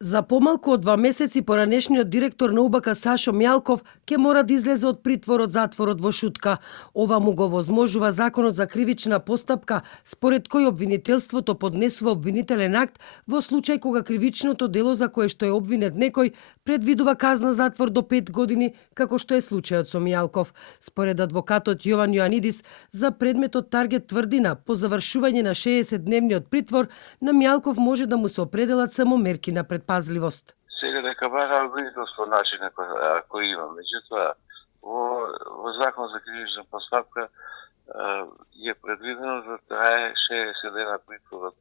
За помалку од 2 месеци поранешниот директор на УБК Сашо Мјалков ќе мора да излезе од притвор од затворот во Шутка. Ова му го возможува законот за кривична постапка, според кој обвинителството поднесува обвинителен акт во случај кога кривичното дело за кое што е обвинет некој предвидува казна затвор до 5 години, како што е случајот со Мјалков. Според адвокатот Јован Јоанидис, за предметот Таргет тврдина, по завршување на 60-дневниот притвор, на Мјалков може да му се определат само мерки на предпазливост. Сега дека бара обвинителство начин ако има. Меѓутоа, во закон за кривична постапка е предвидено да трае 60 дена притворот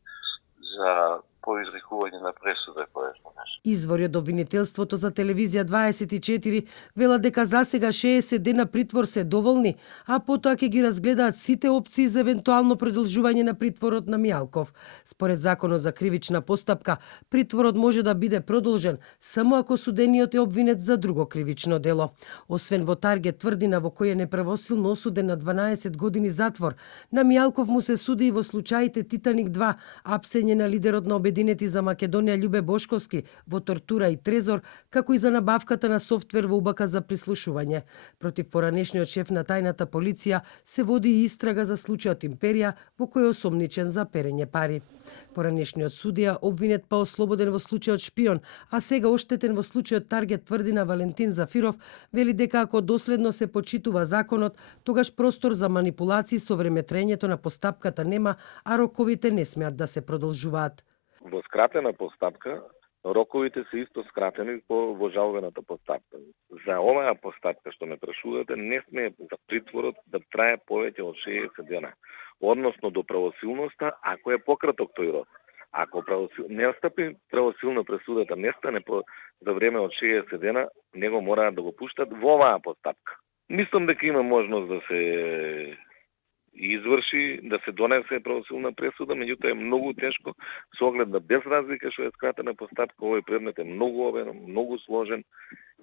за поизрекување на пресуда која што наше. Извори од обвинителството за телевизија 24 велат дека за сега 60 дена притвор се доволни, а потоа ќе ги разгледаат сите опции за евентуално продолжување на притворот на Мјалков. Според законот за кривична постапка, притворот може да биде продолжен само ако судениот е обвинет за друго кривично дело. Освен во Таргет тврдина во кој е неправосилно осуден на 12 години затвор, на Мјалков му се суди и во случаите Титаник 2, апсење на лидерот на Обединети за Македонија Љубе Бошковски во тортура и трезор, како и за набавката на софтвер во УБК за прислушување. Против поранешниот шеф на тајната полиција се води и истрага за случајот Империја, во кој е осомничен за перење пари. Поранешниот судија, обвинет па ослободен во случајот Шпион, а сега оштетен во случајот Таргет тврдина Валентин Зафиров, вели дека ако доследно се почитува законот, тогаш простор за манипулации со времетрењето на постапката нема, а роковите не смеат да се продолжуваат. Во скратена постапка, роковите се исто скратени во жалбената постапка. За оваа постапка што ме прашувате, не сме за притворот да трае повеќе од 60 дена. Односно до правосилноста, ако е пократок тој рок. Ако не стапи правосилна пресудата, не стане за време од 60 дена, него мораат да го пуштат во оваа постапка. Мислам дека има можност да се изврши, да се донесе правосилна пресуда, меѓутоа е многу тешко со оглед на без разлика што е скратена постапка, овој предмет е многу обемен, многу сложен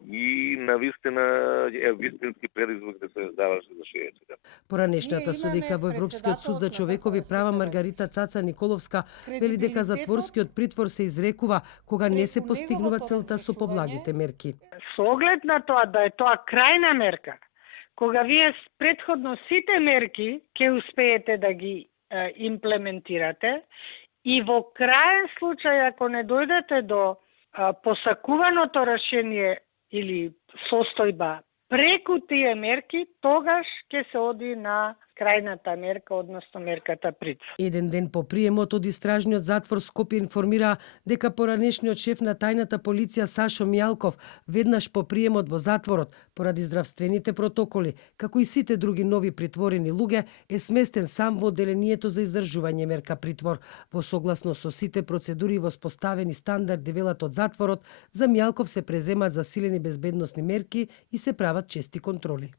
и навистина е вистински предизвик да се заврши за 60 дена. Поранешната судика во Европскиот суд за човекови права Маргарита Цаца Николовска вели дека затворскиот притвор се изрекува кога не се постигнува целта со поблагите мерки. Со оглед на тоа да е тоа крајна мерка, кога вие предходно сите мерки ќе успеете да ги имплементирате и во краен случај ако не дојдете до посакуваното решение или состојба преку тие мерки, тогаш ќе се оди на крајната мерка, односно мерката притвор. Еден ден по приемот од истражниот затвор Скопје информира дека поранешниот шеф на тајната полиција Сашо Мјалков веднаш по приемот во затворот, поради здравствените протоколи, како и сите други нови притворени луѓе, е сместен сам во одделението за издржување мерка притвор. Во согласно со сите процедури и воспоставени стандарди велат од затворот, за Мјалков се преземат засилени безбедносни мерки и се прават чести контроли.